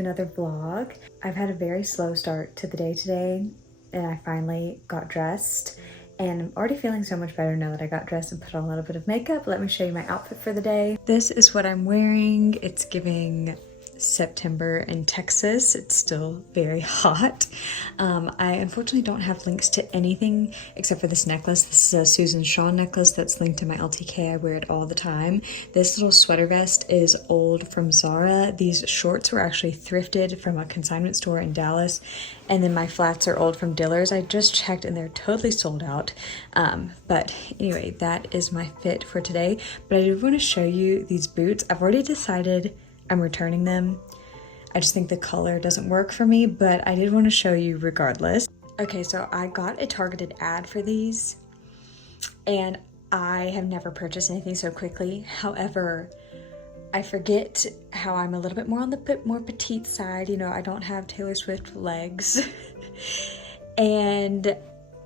another vlog. I've had a very slow start to the day today, and I finally got dressed, and I'm already feeling so much better now that I got dressed and put on a little bit of makeup. Let me show you my outfit for the day. This is what I'm wearing. It's giving September in Texas. It's still very hot. I unfortunately don't have links to anything except for this necklace. This is a Susan Shaw necklace that's linked to my LTK. I wear it all the time. This little sweater vest is old from Zara. These shorts were actually thrifted from a consignment store in Dallas. And then my flats are old from Dillard's. I just checked and they're totally sold out. But anyway, that is my fit for today. But I did want to show you these boots. I've already decided I'm returning them. I just think the color doesn't work for me, but I did want to show you regardless. Okay, so I got a targeted ad for these, and I have never purchased anything so quickly. However, I forget how I'm a little bit more on the more petite side. You know, I don't have Taylor Swift legs. And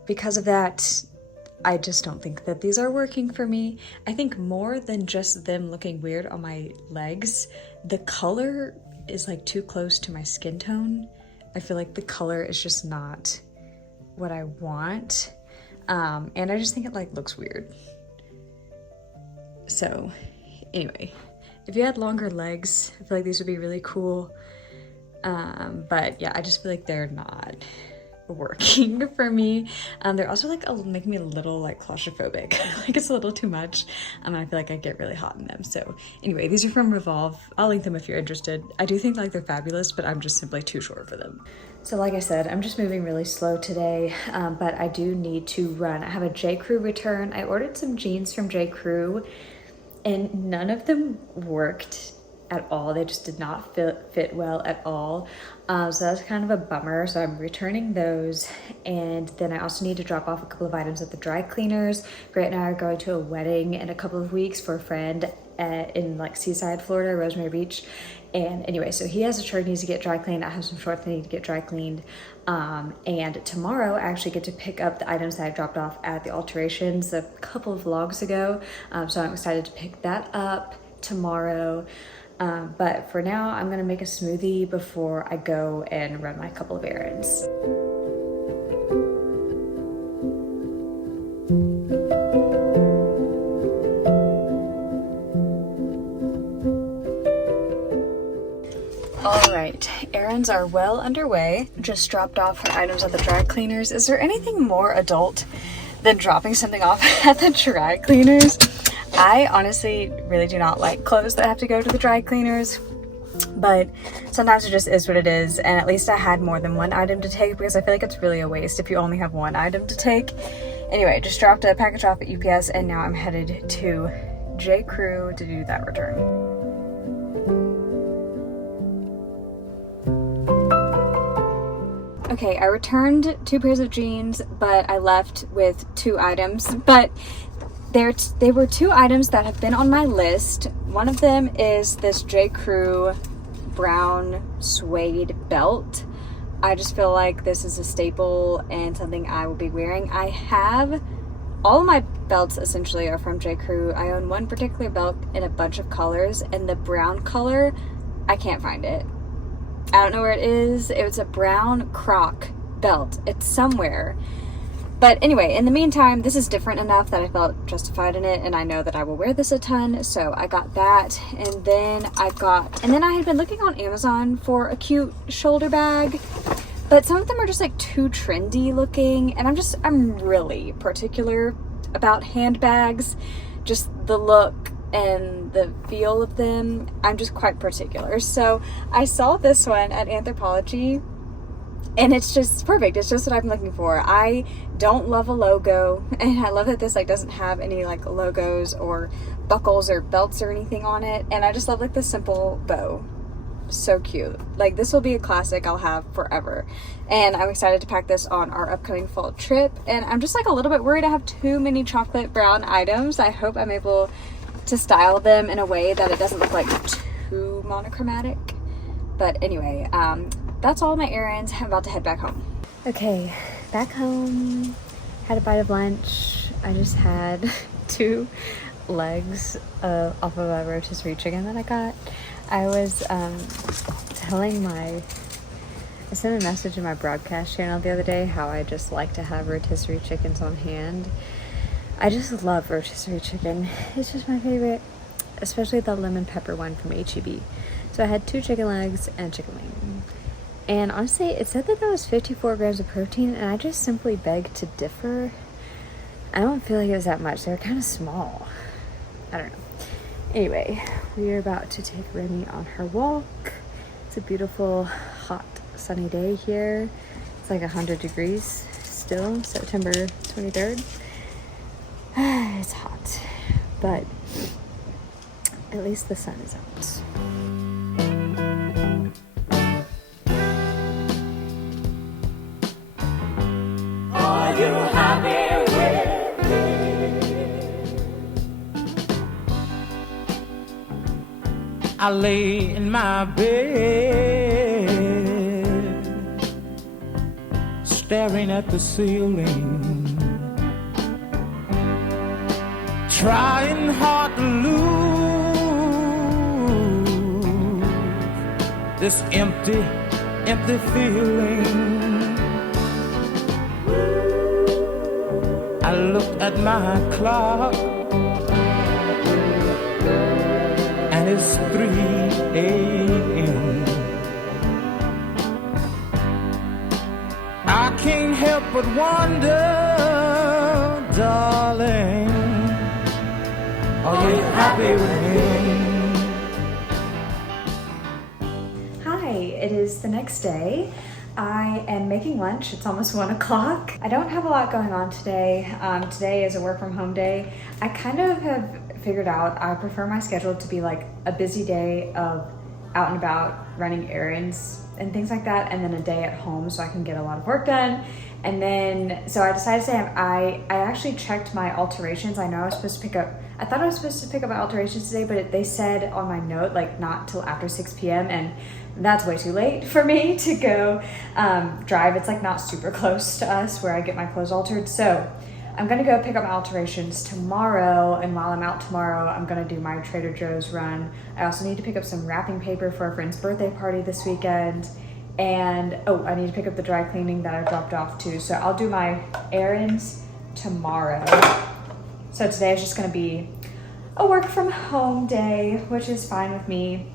because of that, I just don't think that these are working for me. I think more than just them looking weird on my legs, the color is like too close to my skin tone. I feel like the color is just not what I want. And I just think it like looks weird. So anyway, if you had longer legs, I feel like these would be really cool. But yeah, I just feel like they're not working for me. They're also like making me a little like claustrophobic. Like it's a little too much. I feel like I get really hot in them. So anyway, these are from Revolve. I'll link them if you're interested. I do think like they're fabulous, but I'm just simply too short for them. So like I said, I'm just moving really slow today, but I do need to run. I have a J. Crew return. I ordered some jeans from J. Crew and none of them worked at all. They just did not fit well at all. So that's kind of a bummer. So I'm returning those. And then I also need to drop off a couple of items at the dry cleaners. Grant and I are going to a wedding in a couple of weeks for a friend in like Seaside, Florida, Rosemary Beach. And anyway, so he has a shirt he needs to get dry cleaned. I have some shorts that need to get dry cleaned. And tomorrow I actually get to pick up the items that I dropped off at the alterations a couple of vlogs ago. So I'm excited to pick that up tomorrow. But for now, I'm gonna make a smoothie before I go and run my couple of errands. All right, errands are well underway. Just dropped off her items at the dry cleaners. Is there anything more adult than dropping something off at the dry cleaners? I honestly really do not like clothes that have to go to the dry cleaners, but sometimes it just is what it is. And at least I had more than one item to take because I feel like it's really a waste if you only have one item to take. Anyway, just dropped a package off at UPS and now I'm headed to J. Crew to do that return. Okay, I returned 2 pairs of jeans, but I left with 2 items, but they were 2 items that have been on my list. One of them is this J. Crew brown suede belt. I just feel like this is a staple and something I will be wearing. I have all of my belts essentially are from J. Crew. I own one particular belt in a bunch of colors, and the brown color, I can't find it. I don't know where it is. It was a brown croc belt. It's somewhere. But anyway, in the meantime, this is different enough that I felt justified in it, and I know that I will wear this a ton, so I got that. And then I had been looking on Amazon for a cute shoulder bag, but some of them are just like too trendy looking, and I'm really particular about handbags, just the look and the feel of them. I'm just quite particular. So I saw this one at Anthropologie, and it's just perfect. It's just what I'm looking for. I don't love a logo, and I love that this like doesn't have any like logos or buckles or belts or anything on it. And I just love like the simple bow. So cute. Like this will be a classic I'll have forever. And I'm excited to pack this on our upcoming fall trip. And I'm just like a little bit worried I have too many chocolate brown items. I hope I'm able to style them in a way that it doesn't look like too monochromatic. But anyway, that's all my errands. I'm about to head back home. Okay, back home. Had a bite of lunch. I just had 2 legs off of a rotisserie chicken that I got. I was I sent a message in my broadcast channel the other day how I just like to have rotisserie chickens on hand. I just love rotisserie chicken. It's just my favorite, especially the lemon pepper one from H-E-B. So I had 2 chicken legs and a chicken wing. And honestly, it said that was 54 grams of protein, and I just simply beg to differ. I don't feel like it was that much. They were kind of small. I don't know. Anyway, we are about to take Remy on her walk. It's a beautiful, hot, sunny day here. It's like 100 degrees still, September 23rd. It's hot, but at least the sun is out. Are you happy with me? I lay in my bed, staring at the ceiling, trying hard to lose this empty feeling. I look at my clock and it's 3 a.m. I can't help but wonder, darling, are you happy with me? Hi, it is the next day. I am making lunch. It's almost 1 o'clock. I don't have a lot going on today. Today is a work from home day. I kind of have figured out I prefer my schedule to be like a busy day of out and about running errands and things like that, and then a day at home so I can get a lot of work done. And then, so I decided to say I actually checked my alterations. I know I was supposed to pick up, I thought I was supposed to pick up my alterations today, but they said on my note, like not till after 6 p.m. and that's way too late for me to go drive. It's like not super close to us where I get my clothes altered. So I'm gonna go pick up my alterations tomorrow, and while I'm out tomorrow, I'm gonna do my Trader Joe's run. I also need to pick up some wrapping paper for a friend's birthday party this weekend. And I need to pick up the dry cleaning that I dropped off too. So I'll do my errands tomorrow. So today is just gonna be a work from home day, which is fine with me.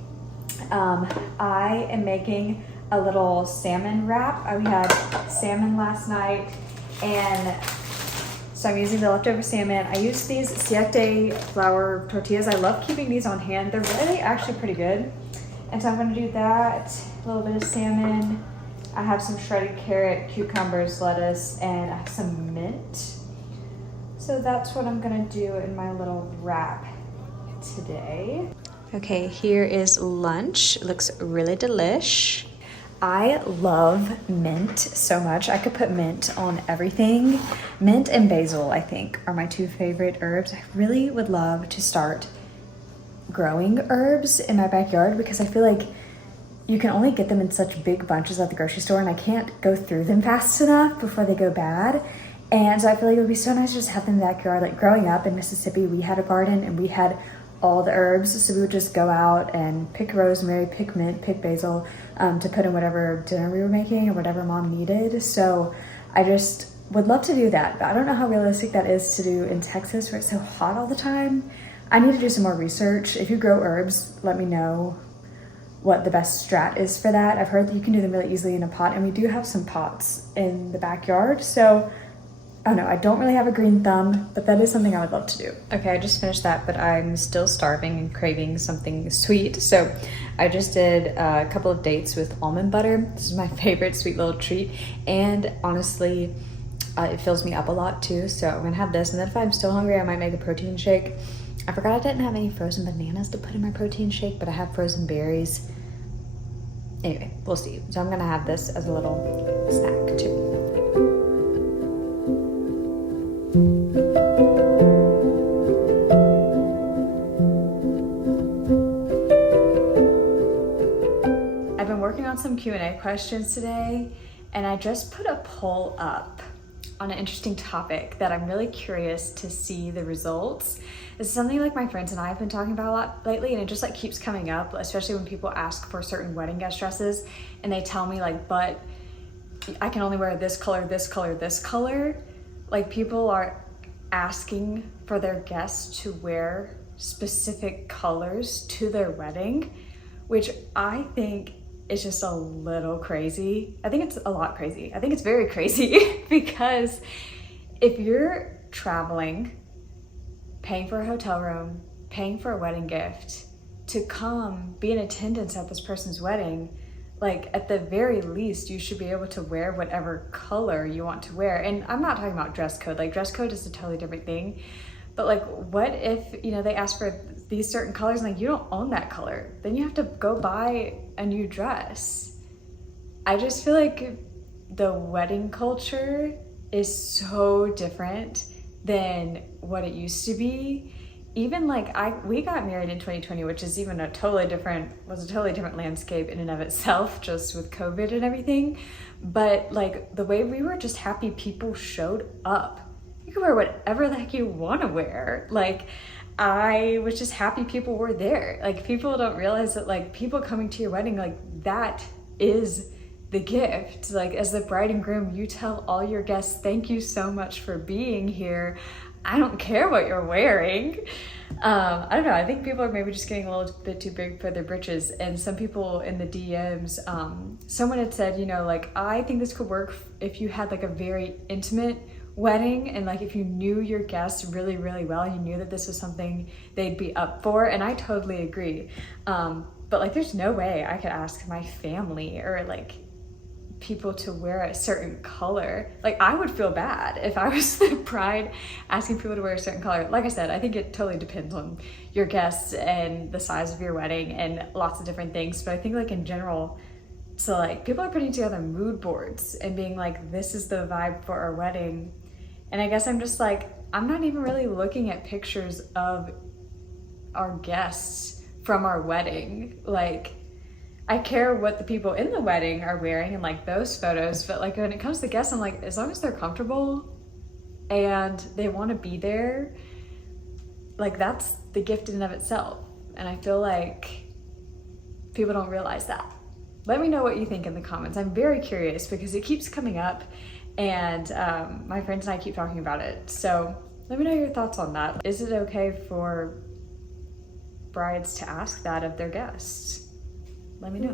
I am making a little salmon wrap. We had salmon last night, and so I'm using the leftover salmon. I use these siete flour tortillas. I love keeping these on hand. They're really actually pretty good. And so I'm gonna do that, a little bit of salmon. I have some shredded carrot, cucumbers, lettuce, and I have some mint. So that's what I'm gonna do in my little wrap today. Okay, here is lunch. It looks really delish. I love mint so much. I could put mint on everything. Mint and basil, I think, are my 2 favorite herbs. I really would love to start growing herbs in my backyard because I feel like you can only get them in such big bunches at the grocery store, and I can't go through them fast enough before they go bad. And so I feel like it would be so nice to just have them in the backyard. Like growing up in Mississippi, we had a garden and we had all the herbs, so we would just go out and pick rosemary, pick mint, pick basil to put in whatever dinner we were making or whatever mom needed. So I just would love to do that, but I don't know how realistic that is to do in Texas where it's so hot all the time. I need to do some more research. If you grow herbs, let me know what the best strat is for that. I've heard that you can do them really easily in a pot, and we do have some pots in the backyard. So I don't know, I don't really have a green thumb, but that is something I would love to do. Okay, I just finished that, but I'm still starving and craving something sweet. So I just did a couple of dates with almond butter. This is my favorite sweet little treat. And honestly, it fills me up a lot too. So I'm gonna have this, and then if I'm still hungry, I might make a protein shake. I forgot I didn't have any frozen bananas to put in my protein shake, but I have frozen berries. Anyway, we'll see. So I'm gonna have this as a little snack too. I've been working on some Q&A questions today, and I just put a poll up on an interesting topic that I'm really curious to see the results. It's something like my friends and I have been talking about a lot lately, and it just like keeps coming up, especially when people ask for certain wedding guest dresses and they tell me like, but I can only wear this color, this color, this color. Like, people are asking for their guests to wear specific colors to their wedding, which I think is just a little crazy. I think it's a lot crazy. I think it's very crazy because if you're traveling, paying for a hotel room, paying for a wedding gift to come be in attendance at this person's wedding, like, at the very least, you should be able to wear whatever color you want to wear. And I'm not talking about dress code. Like, dress code is a totally different thing. But like, what if, you know, they ask for these certain colors and like, you don't own that color? Then you have to go buy a new dress. I just feel like the wedding culture is so different than what it used to be. Even like we got married in 2020, which is even a totally different landscape in and of itself, just with COVID and everything. But like, the way we were just happy people showed up. You can wear whatever the heck you want to wear. Like, I was just happy people were there. Like, people don't realize that like, people coming to your wedding, like, that is the gift. Like, as the bride and groom, you tell all your guests, thank you so much for being here. I don't care what you're wearing. I don't know. I think people are maybe just getting a little bit too big for their britches. And some people in the DMs, someone had said, you know, like, I think this could work if you had like a very intimate wedding, and like, if you knew your guests really, really well, you knew that this was something they'd be up for. And I totally agree. But like, there's no way I could ask my family or like people to wear a certain color. Like, I would feel bad if I was the bride asking people to wear a certain color. Like I said, I think it totally depends on your guests and the size of your wedding and lots of different things. But I think like, in general, so like, people are putting together mood boards and being like, this is the vibe for our wedding. And I guess I'm just like, I'm not even really looking at pictures of our guests from our wedding. Like, I care what the people in the wedding are wearing and like those photos, but like, when it comes to guests, I'm like, as long as they're comfortable and they want to be there, like, that's the gift in and of itself. And I feel like people don't realize that. Let me know what you think in the comments. I'm very curious because it keeps coming up, and my friends and I keep talking about it. So let me know your thoughts on that. Is it okay for brides to ask that of their guests? Let me know.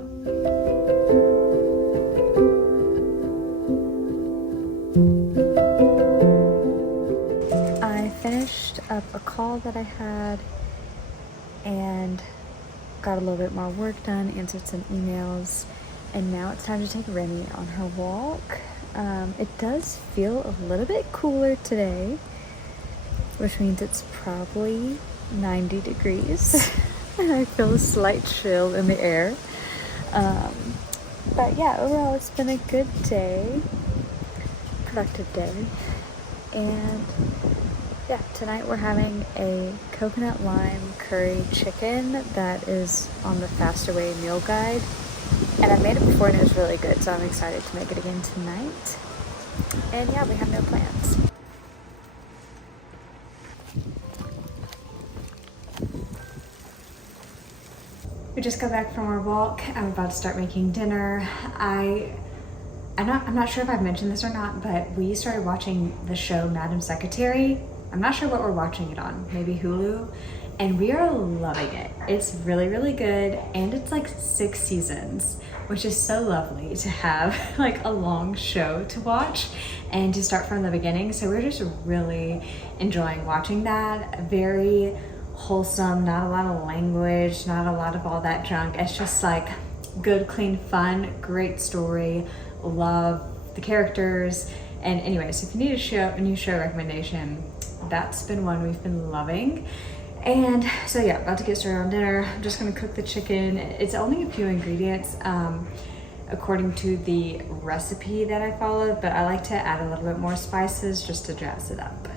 I finished up a call that I had and got a little bit more work done, answered some emails, and now it's time to take Remy on her walk. It does feel a little bit cooler today, which means it's probably 90 degrees. I feel a slight chill in the air. But yeah, overall it's been a good day, productive day. And yeah, tonight we're having a coconut lime curry chicken that is on the Fast Away meal guide. And I made it before and it was really good, so I'm excited to make it again tonight. And yeah, we have no plans. We just got back from our walk. I'm about to start making dinner. I'm not sure if I've mentioned this or not, but we started watching the show Madam Secretary. I'm not sure what we're watching it on, maybe Hulu, and we are loving it. It's really, really good, and it's like 6 seasons, which is so lovely to have like a long show to watch and to start from the beginning. So we're just really enjoying watching that. Very wholesome, not a lot of language, not a lot of all that junk. It's just like good, clean fun, great story, love the characters. And anyways, if you need a new show recommendation, that's been one we've been loving. And so yeah, about to get started on dinner. I'm just gonna cook the chicken. It's only a few ingredients according to the recipe that I followed, but I like to add a little bit more spices just to jazz it up.